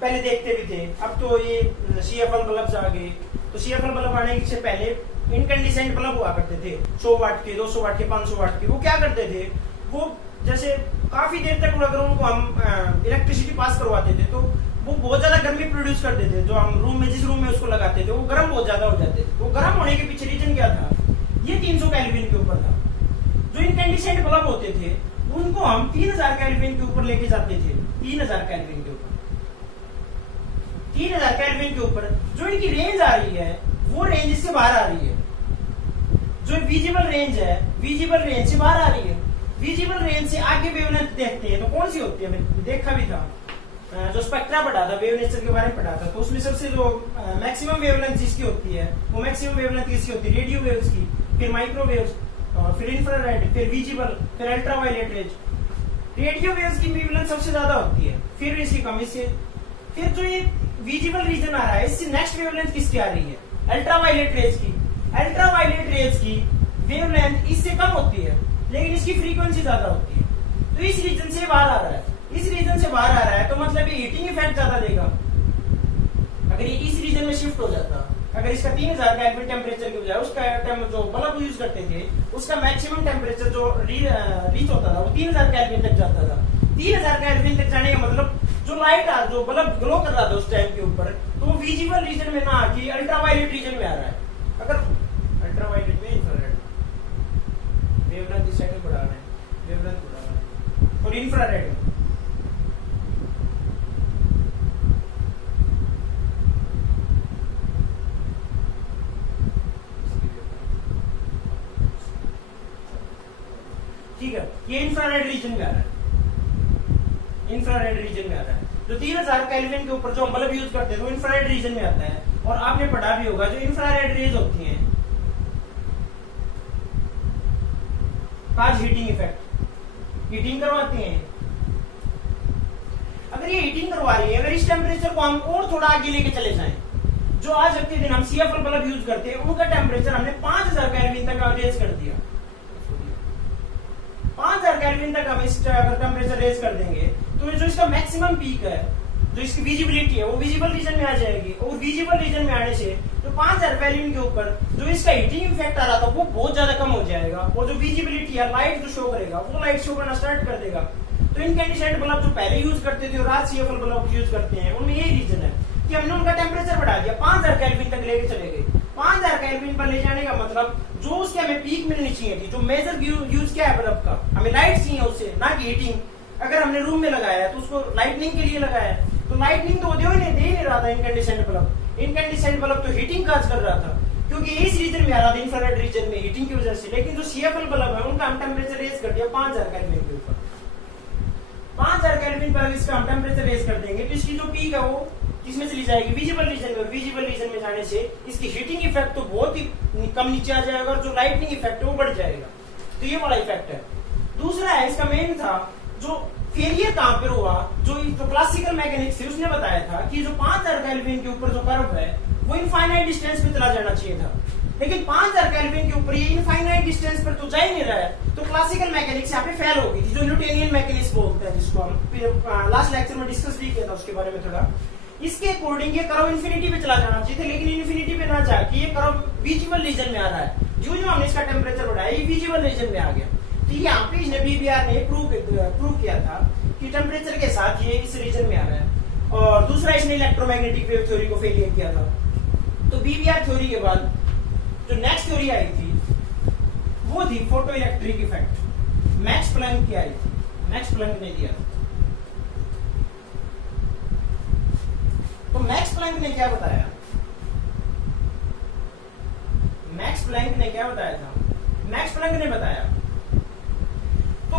पहले देखते भी थे, अब तो ये CFL बल्ब आ गए। तो CFL बल्ब आने से पहले इनकैंडिसेंट बल्ब हुआ करते थे, 100 वाट के, 200 वाट के, 500 वाट के। वो क्या करते थे, वो जैसे काफी देर तक अगर उनको हम इलेक्ट्रिसिटी पास करवाते थे तो वो बहुत ज्यादा गर्मी प्रोड्यूस करते थे। जो हम रूम में, जिस रूम में उसको लगाते थे, वो गर्म बहुत ज्यादा हो जाते थे। वो गर्म होने के पीछे रीजन क्या था, ये 300 केल्विन के ऊपर था। जो इनकैंडिसेंट बल्ब होते थे उनको हम 3000 केल्विन के ऊपर लेके जाते थे, 3000 केल्विन के ऊपर, 3000 केल्विन के ऊपर। जो इनकी रेंज आ रही है वो रेंज इससे बाहर आ रही है। जो विजिबल रेंज है, विजिबल रेंज से बाहर आ रही है। विजिबल रेंज से आगे वेवलेंथ देखते हैं तो कौन सी होती है, मैंने देखा भी था, जो स्पेक्ट्रा पढ़ा था, वेव नेचर के बारे में पढ़ा था, तो उसमें सबसे जो मैक्सिमम वेवलेंथ जिसकी होती है वो मैक्सिमम वेवलेंथ किसकी होती है, रेडियो वेव्स की, फिर माइक्रोवेव्स, और फिर इंफ्रारेड, फिर विजिबल, फिर अल्ट्रावायलेट रेज। रेडियो वेव्स की वेवलेंथ सबसे ज्यादा होती है, फिर इसकी कम, इससे फिर जो ये विजिबल रीजन आ रहा है इससे नेक्स्ट वेवलेंथ किसकी आ रही है, अल्ट्रावायलेट रेज की। अल्ट्रावायलेट रेज की वेवलेंथ इससे कम होती है लेकिन इसकी फ्रीक्वेंसी ज्यादा होती है। तो इस रीजन से बाहर आ रहा है, इस रीजन से बाहर आ रहा है तो मतलब ये हीटिंग इफेक्ट ज्यादा देगा। अगर ये इस रीजन में शिफ्ट हो जाता, अगर इसका 3000 केल्विन टेम्परेचर की बजाय उसका जो बल्ब यूज करते थे उसका मैक्सिमम टेम्परेचर जो रीच होता था वो 3000 केल्विन तक जाता था। 3000 केल्विन तक जाने का मतलब जो लाइट जो बल्ब ग्लो कर रहा था उस टाइम के ऊपर, तो वो विजिबल रीजन में ना आके अल्ट्रावायलेट रीजन में आ रहा है। अगर अल्ट्रावायलेट में इंफ्रारेड वेवलेंथ इस साइड में बढ़ा रहे हैं, वेवलेंथ बढ़ा रहे हैं, और इंफ्रारेड है, ये इंफ्रारेड रीजन में आ रहा है, इंफ्रारेड रीजन में आता है। जो 3000 केल्विन के ऊपर जो हम बल्ब यूज करते हैं वो इंफ्रारेड रीजन में आता है। और आपने पढ़ा भी होगा जो इंफ्रारेड रेज होती हैं, काज हीटिंग इफेक्ट, हीटिंग करवाती हैं। अगर ये हीटिंग करवा रही है, अगर इस टेम्परेचर को हम और थोड़ा आगे लेके चले जाएं, जो आज के दिन हम CFL बल्ब यूज करते हैं उनका टेम्परेचर हमने 5000 केल्विन तक रेज कर दिया। 5000 केल्विन तक हम इस टेम्परेचर रेज कर देंगे तो जो इसका मैक्सिमम पीक है, जो इसकी विजिबिलिटी है वो विजिबल रीजन में आ जाएगी। और विजिबल रीजन में आने से जो 5000 केल्विन के ऊपर जो इसका हीटिंग इफेक्ट आ रहा था वो बहुत ज्यादा कम हो जाएगा। और जो विजिबिलिटी है, लाइट जो शो करेगा वो लाइट शो करना स्टार्ट कर देगा। तो इनकैंडिसेंट बल्ब जो पहले यूज करते थे और आज CFL बल्ब यूज करते हैं उनमें यही रीजन है कि हमने उनका टेम्परेचर बढ़ा दिया, 5000 केल्विन तक लेके चले गए। 5000 केल्विन पर ले जाने का मतलब जो उसके हमें पीक मिलनी चाहिए थी, जो मेजर यूज क्या है बल्ब का, हमें लाइट चाहिए उससे, ना कि हीटिंग। अगर हमने रूम में लगाया है तो उसको लाइटनिंग के लिए लगाया है, तो लाइटनिंग तो दे ही नहीं रहा था इनकैंडिसेंट बल्ब। इनकैंडिसेंट बल्ब तो हीटिंग काज कर रहा था क्योंकि इस रीजन में आ रहा था, इंफ्रारेड रीजन में हीटिंग की वजह से। लेकिन जो CFL बल्ब है उनका हम टेम्परेचर रेज कर दिया 5000 केल्विन के ऊपर। 5000 केल्विन पर इसका हम टेम्परेचर रेज कर देंगे तो इसकी जो पीक है वो किसमें चली जाएगी, विजिबल रीजन में। विजिबल रीजन में जाने से इसकी हीटिंग इफेक्ट तो बहुत ही कम नीचे आ जाएगा और जो लाइटनिंग इफेक्ट है वो बढ़ जाएगा। तो ये वाला इफेक्ट है। दूसरा है, इसका मेन था जो फेलियर कहां पर हुआ, जो क्लासिकल मैकेनिक्स थी उसने बताया था कि जो 5000 केल्विन के ऊपर जो कर्व है वो इनफाइनाइट डिस्टेंस पे चला जाना चाहिए था। लेकिन 5000 केल्विन के ऊपर ये इनफाइनाइट डिस्टेंस पर तो जा ही नहीं रहा है, तो क्लासिकल मैकेनिक्स यहाँ पे फेल हो गई थी, जो न्यूटोनियन मैकेनिक्स बोलते हैं, जिसको हम लास्ट लेक्चर में डिस्कस भी किया था उसके बारे में थोड़ा। इसके अकॉर्डिंग ये कर्व इन्फिनिटी पे चला जाना चाहिए था, लेकिन इन्फिनिटी पे ना जाके ये कर्व विजिबल रीजन में आ रहा है। जो हमने इसका टेम्परेचर बढ़ाया ये विजिबल रीजन में आ गया। तो यहाँ पे इसने BBR ने प्रूव किया था कि टेम्परेचर के साथ ये इस रीजन में आ रहा है। और दूसरा इसने इलेक्ट्रोमैग्नेटिक वेव थ्योरी को फेलियर किया था। तो BBR थ्योरी के बाद जो नेक्स्ट थ्योरी आई थी वो थी photoelectric effect. Max Planck की आई थी, मैक्स प्लैंक ने दिया। तो मैक्स प्लैंक ने क्या बताया, मैक्स प्लैंक ने क्या बताया था, मैक्स प्लैंक ने बताया तो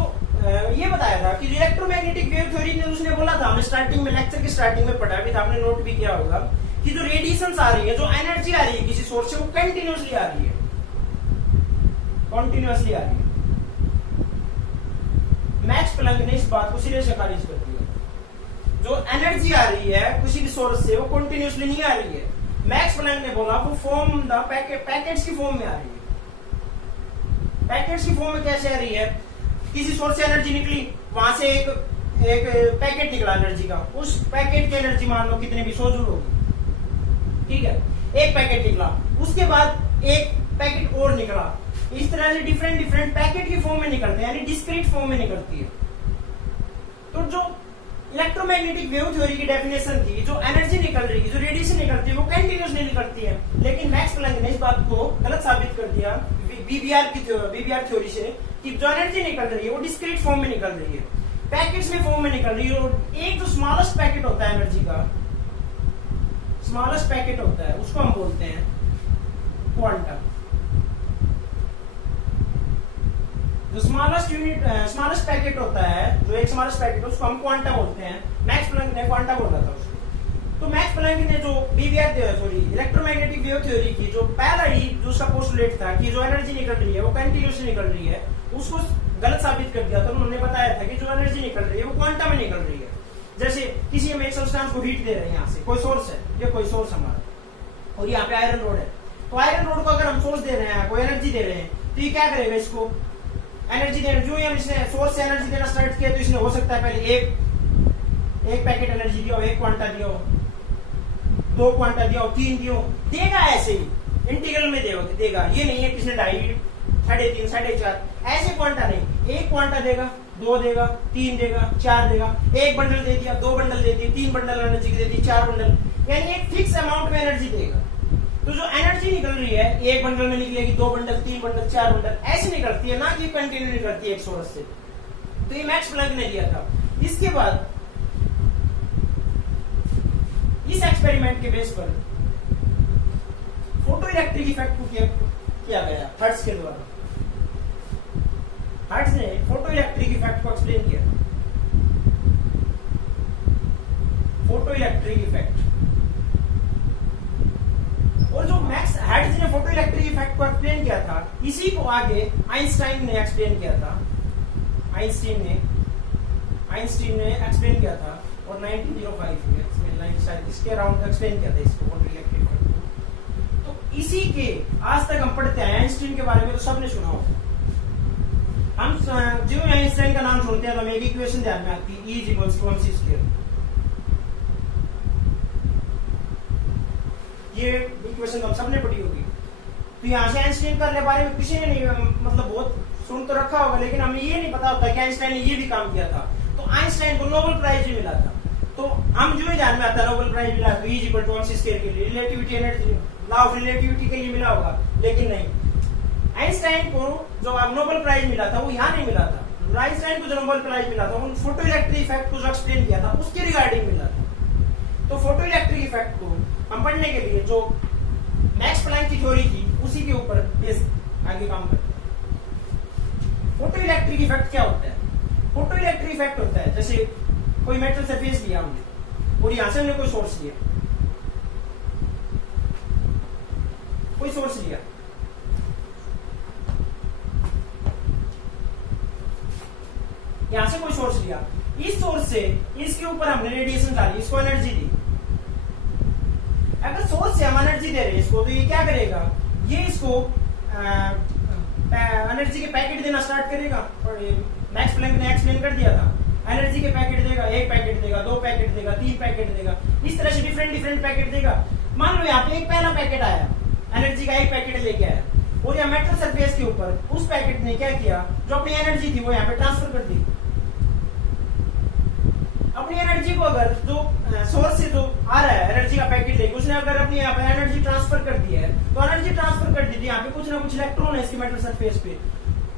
ये बताया था कि इलेक्ट्रोमैग्नेटिक वेव थ्योरी ने उसने बोला था, हमने स्टार्टिंग में लेक्चर की स्टार्टिंग में पढ़ा भी था, आपने नोट भी किया होगा कि जो रेडिएशंस आ रही है, जो एनर्जी आ रही है किसी सोर्स से वो कंटिन्यूअसली आ रही है, कंटिन्यूअसली आ रही है। मैक्स प्लैंक ने इस बात को सिरे से खारिज कर दिया। जो एनर्जी आ रही है किसी भी सोर्स से वो कंटिन्यूअसली नहीं आ रही है। मैक्स प्लैंक ने बोला वो फॉर्म द पैकेट्स की फॉर्म में आ रही है। पैकेट्स की फॉर्म में कैसे आ रही है, किसी सोर्स से एनर्जी निकली, वहां से एक पैकेट निकला एनर्जी का, उस पैकेट की एनर्जी मान लो कितने भी 100 जूल होगी, ठीक है, एक पैकेट निकला, उसके बाद एक पैकेट और निकला। इस तरह से डिफरेंट पैकेट की फॉर्म में निकलते हैं, यानी डिस्क्रीट फॉर्म में निकलती है। तो जो इलेक्ट्रोमैग्नेटिक वेव थ्योरी की डेफिनेशन थी, जो एनर्जी निकल रही है, जो रेडिएशन निकलती है वो कंटिन्यूअसली निकलती है। लेकिन मैक्स प्लैंक ने इस बात को गलत साबित कर दिया BBR थ्योरी से कि जो एनर्जी निकल रही है वो डिस्क्रीट फॉर्म में निकल रही है, पैकेट्स में फॉर्म में निकल रही है। और एक जो स्मॉलेस्ट पैकेट होता है एनर्जी का, स्मॉलेस्ट पैकेट होता है उसको हम बोलते हैं क्वांटम। जो स्मॉलेस्ट पैकेट होता है, जो एक स्मॉलेस्ट पैकेट उसको हम क्वांटा बोलते हैं। मैक्स प्लैंक ने क्वांटा बोला था उसको। तो मैक्स प्लैंक ने जो इलेक्ट्रोमैग्नेटिक वेव थ्योरी की जो पहला ही जो उसका पोस्टुलेट था कि जो एनर्जी निकल रही है वो कंटिन्यूअसली निकल रही है, उसको गलत साबित कर दिया था। उन्होंने बताया था कि जो एनर्जी निकल रही है वो क्वांटा में निकल रही है। जैसे किसी हम एक सब्सटेंस को हीट दे रहे हैं, यहाँ से कोई सोर्स है, ये कोई सोर्स हमारा, और यहाँ पे आयरन रोड है। तो आयरन रोड को अगर हम सोर्स दे रहे हैं, कोई एनर्जी दे रहे हैं, तो ये क्या करेगा, इसको एनर्जी देना। जो हम इसने सोर्स से एनर्जी देना स्टार्ट किया तो इसने हो सकता है पहले एक पैकेट एनर्जी दिया हो, एक क्वांटा दिया हो, 2 क्वांटा दिया हो, 3 दिया हो, देगा ऐसे ही इंटीग्रल में देगा। ये नहीं है किसने 2.5, 3.5, 4.5 ऐसे क्वांटा नहीं, एक क्वांटा देगा, 2 देगा, 3 देगा, 4 देगा, एक बंडल दे दिया, 2 बंडल दे दिए, 3 बंडल एनर्जी की दे दी, 4 बंडल, यानी एक फिक्स अमाउंट में एनर्जी देगा। तो जो एनर्जी निकल रही है एक बंडल में निकलेगी, 2 बंडल, 3 बंडल, 4 बंडल ऐसे निकलती है, ना कि कंटिन्यू निकलती है एक सोर्स से। तो ये मैक्स प्लैंक ने दिया था। इसके बाद इस एक्सपेरिमेंट के बेस पर फोटो इलेक्ट्रिक इफेक्ट को किया गया हर्ट्ज के द्वारा। हर्ट्ज ने फोटो इलेक्ट्रिक इफेक्ट को एक्सप्लेन किया। फोटो इलेक्ट्रिक इफेक्ट, और जो मैक्स हर्ट्ज ने फोटो इलेक्ट्रिक इफेक्ट को एक्सप्लेन किया था, इसी को आगे आइंस्टाइन ने एक्सप्लेन किया था। आइंस्टीन ने एक्सप्लेन किया था और 1905 में शायद इसके अराउंड एक्सप्लेन किया था इसको, फोटो इलेक्ट्रिक इफेक्ट। तो इसी के आज तक हम पढ़ते हैं। आइंस्टीन के बारे में तो सबने सुना होगा। हम जो आइंस्टाइन का नाम सुनते हैं तो हमें एक इक्वेशन ध्यान में आती है, E = mc²। ये इक्वेशन हम सबने पढ़ी होगी। तो यहाँ से आइंस्टाइन के बारे में किसी ने नहीं, मतलब बहुत सुन तो रखा होगा, लेकिन हमें ये नहीं पता होता कि आइंस्टाइन ने ये भी काम किया था। तो आइंस्टाइन को नोबेल प्राइज भी मिला था। तो हम जो ही ध्यान में आता है नोबेल प्राइज मिला तो E = mc² के लिए, relativity energy, law of relativity के लिए मिला होगा, लेकिन नहीं। आइंस्टाइन को जो नोबेल प्राइज मिला था वो यहाँ नहीं मिला था। आइंस्टाइन को जो नोबेल प्राइज मिला था वो फोटो इलेक्ट्रिक इफेक्ट को जो एक्सप्लेन किया था उसके रिगार्डिंग मिला था। तो फोटो इलेक्ट्रिक इफेक्ट को हम पढ़ने के लिए जो मैक्स प्लैंक की थ्योरी थी उसी के ऊपर बेस आगे काम करते हैं। फोटो इलेक्ट्रिक इफेक्ट क्या होता है? फोटो इलेक्ट्रिक इफेक्ट होता है जैसे कोई मेटल सरफेस लिया हमने और यहां से हमने कोई सोर्स लिया, यहां से कोई सोर्स लिया, इस सोर्स से इसके ऊपर हमने रेडिएशन डाली, इसको एनर्जी दी। अगर सोर्स से हम एनर्जी दे रहे हैं इसको, तो ये क्या करेगा, ये इसको एनर्जी के पैकेट देना स्टार्ट करेगा। और मैक्स प्लैंक ने एक्सप्लेन कर दिया था, एनर्जी के पैकेट देगा, 1 पैकेट देगा, 2 पैकेट देगा, 3 पैकेट देगा, इस तरह से डिफरेंट पैकेट देगा। मान लो यहाँ पे एक पहला पैकेट आया, एनर्जी का 1 पैकेट लेके आया, और यहाँ मेटल सरफेस के ऊपर उस पैकेट ने क्या किया, जो अपनी एनर्जी थी वो यहाँ पे ट्रांसफर कर दी। अपनी एनर्जी को अगर जो सोर्स से जो आ रहा है एनर्जी का पैकेट लेके, उसने अगर अपनी यहाँ पे एनर्जी ट्रांसफर कर दी है, तो एनर्जी ट्रांसफर कर दी थी, यहाँ पे कुछ ना कुछ इलेक्ट्रॉन है इसके मेटल सरफेस पे,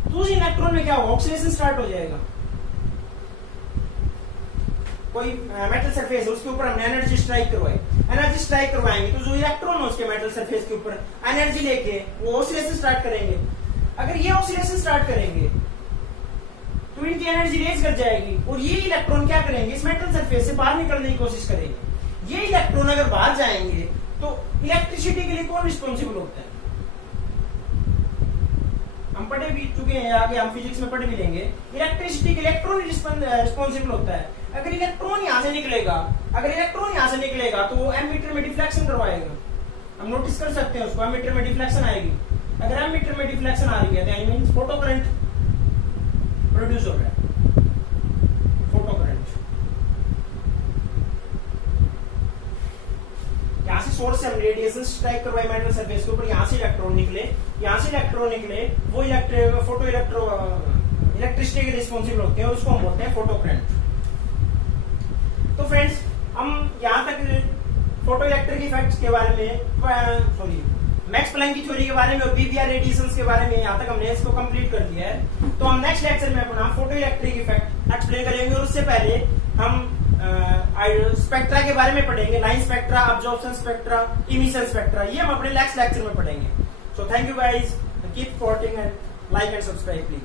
तो उस इलेक्ट्रॉन में क्या होगा, ऑक्सीडेशन स्टार्ट हो जाएगा। कोई मेटल सरफेस है उसके ऊपर हमने एनर्जी स्ट्राइक करवाएंगे, तो जो इलेक्ट्रॉन है उसके मेटल सरफेस के ऊपर एनर्जी लेके वो ऑक्सीडेशन स्टार्ट करेंगे। अगर ये ऑक्सीडेशन स्टार्ट करेंगे तो इनकी एनर्जी रेज कर जाएगी, और ये इलेक्ट्रॉन क्या करेंगे, इस मेटल सरफेस से बाहर निकलने की कोशिश करेंगे। ये इलेक्ट्रॉन अगर बाहर जाएंगे तो इलेक्ट्रिसिटी के लिए कौन रिस्पॉन्सिबल होता है? हम पढ़े भी चुके हैं, आगे हम फिजिक्स में पढ़ भी लेंगे। इलेक्ट्रिसिटी के इलेक्ट्रॉन रिस्पॉन्सिबल होता है। अगर इलेक्ट्रॉन यहाँ से निकलेगा तो वो एमीटर में डिफ्लेक्शन करवाएगा। हम नोटिस कर सकते हैं उसको, एमीटर में डिफ्लेक्शन आएगी। अगर एमीटर में डिफ्लेक्शन आ रही है तो I mean photo current produce हो रहा है, फोटो करंट। यहाँ से सोर्स से हम रेडिएशन स्ट्राइक करवाए मेटल सरफेस के ऊपर, यहाँ से इलेक्ट्रॉन निकले, वो इलेक्ट्रिसिटी के रिस्पॉन्सिबल होते हैं, उसको हम बोलते हैं फोटो करंट। तो फ्रेंड्स, हम यहाँ तक फोटो इलेक्ट्रिक इफेक्ट्स के बारे में, मैक्स प्लैंक की थ्योरी के बारे में और बीबीआर रेडिएशंस के बारे में यहाँ तक हमने इसको कंप्लीट कर दिया है। तो हम नेक्स्ट लेक्चर में अपना फोटो इलेक्ट्रिक इफेक्ट एक्सप्लेन करेंगे, और उससे पहले हम स्पेक्ट्रा के बारे में पढ़ेंगे, line spectra, absorption spectra, emission spectra, ये हम अपने नेक्स्ट लेक्चर में पढ़ेंगे। So thank you guys, keep supporting and like and subscribe please.